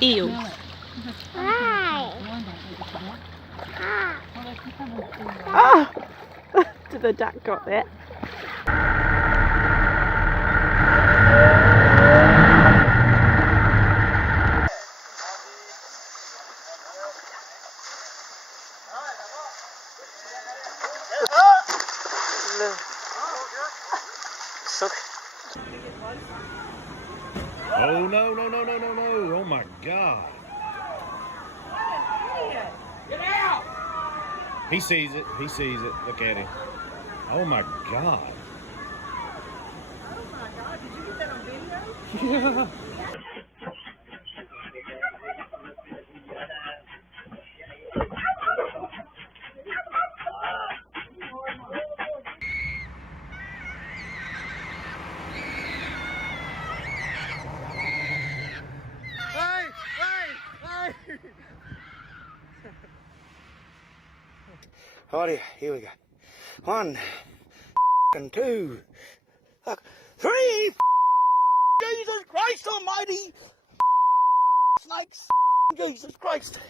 Ew. Oh! Did the duck got that? Oh no, no, no, no, no, no. Oh my God. Get out! He sees it. He sees it. Look at him. Oh my God. Oh my God, did you get that on video? Yeah. Alrighty, here we go. 1, and 2, 3. Jesus Christ Almighty! Snakes! Jesus Christ!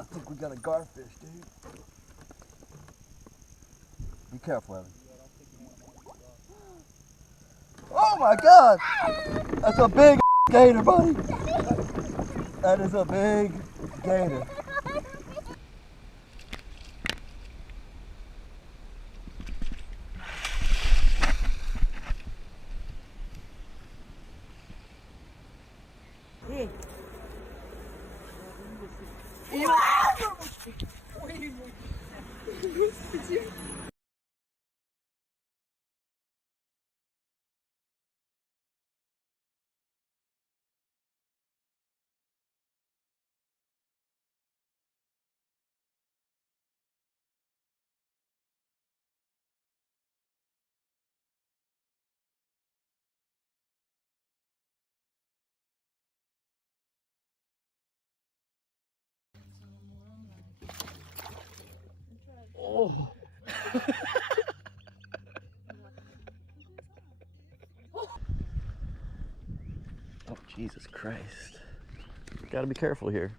I think we got a garfish, dude. Be careful, Evan. Oh my God! That's a big gator, buddy. That is a big gator. Oh. Oh, Jesus Christ. Gotta be careful here.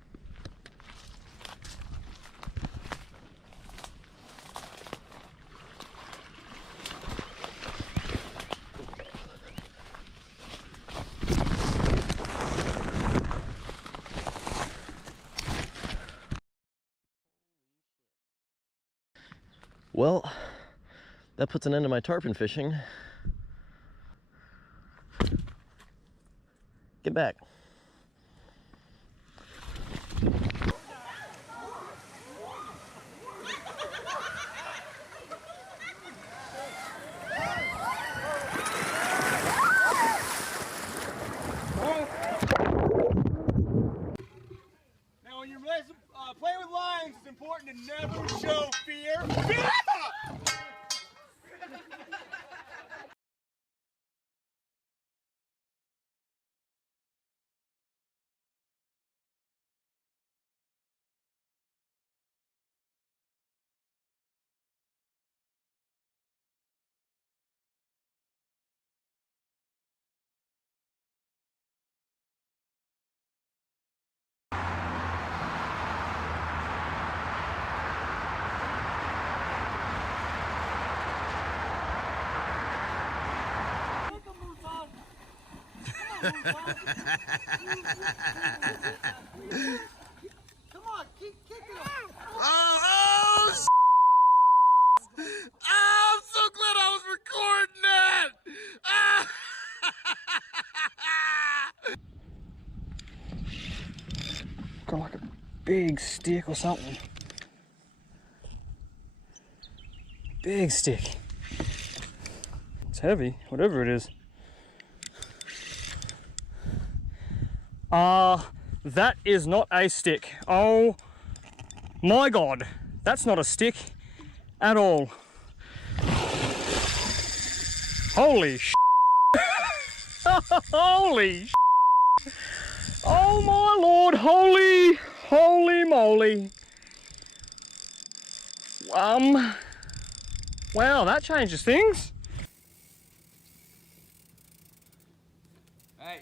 Well, that puts an end to my tarpon fishing. Get back. Now, when you're playing with lines, it's important to never show fear. Come on, keep kicking him. Oh, I'm so glad I was recording that. Got like a big stick or something. Big stick. heavy, whatever it is. That is not a stick. Oh my God, that's not a stick at all. Holy sh! Holy sh! Oh my Lord, holy moly. Wow, that changes things. Hey.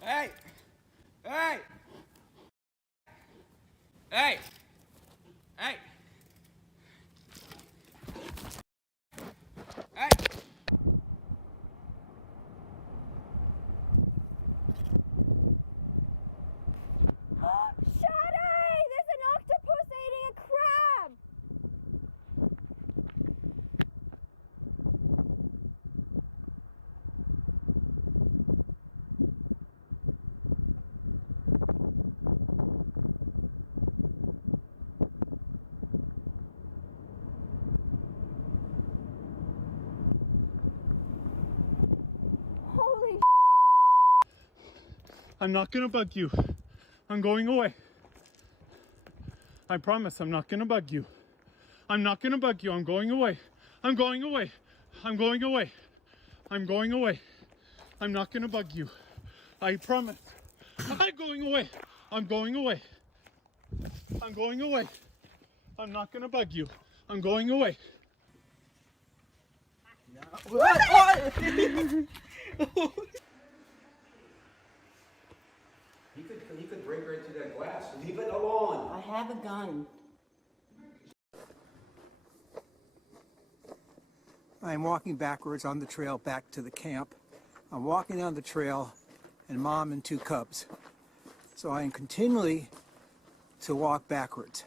Hey. Hey. Hey. Hey. Hey. Shadi! There's an octopus eating a crab! Holy I'm not gonna bug you. I'm going away. I promise I'm not gonna bug you. I'm not gonna bug you. I'm going away. I'm going away. I'm going away. I'm going away. I'm not gonna bug you. I promise. I'm going away. I'm going away. I'm going away. I'm not gonna bug you. I'm going away. He could break right through that glass. Leave it alone. I have a gun. I'm walking backwards on the trail back to the camp. I'm walking down the trail and Mom and 2 cubs. So I am continually to walk backwards.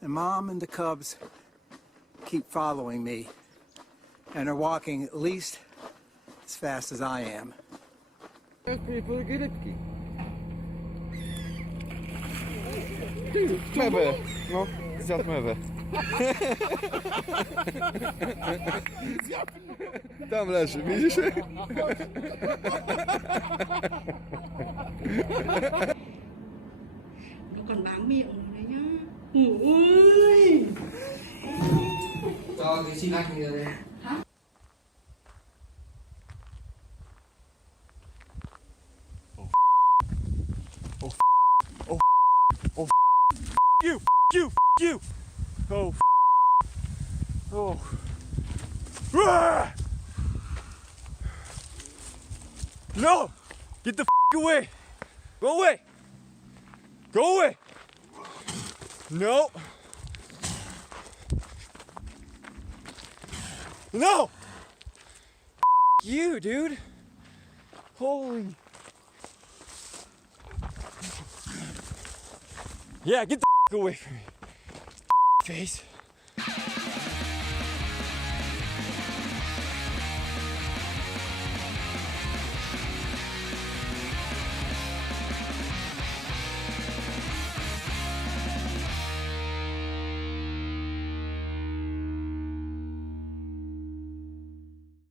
And Mom and the cubs keep following me and are walking at least as fast as I am. Mewy, no, zjadł mewy. Tam leży, widzisz? แล้วก่อนล้างมีดออกมาเลยนะโอ้ย Cho thì xin anh You! Oh, oh. Ah! No! Get the away! Go away! Go away! No! No! You, dude! Holy... Yeah, get the away from me. Face.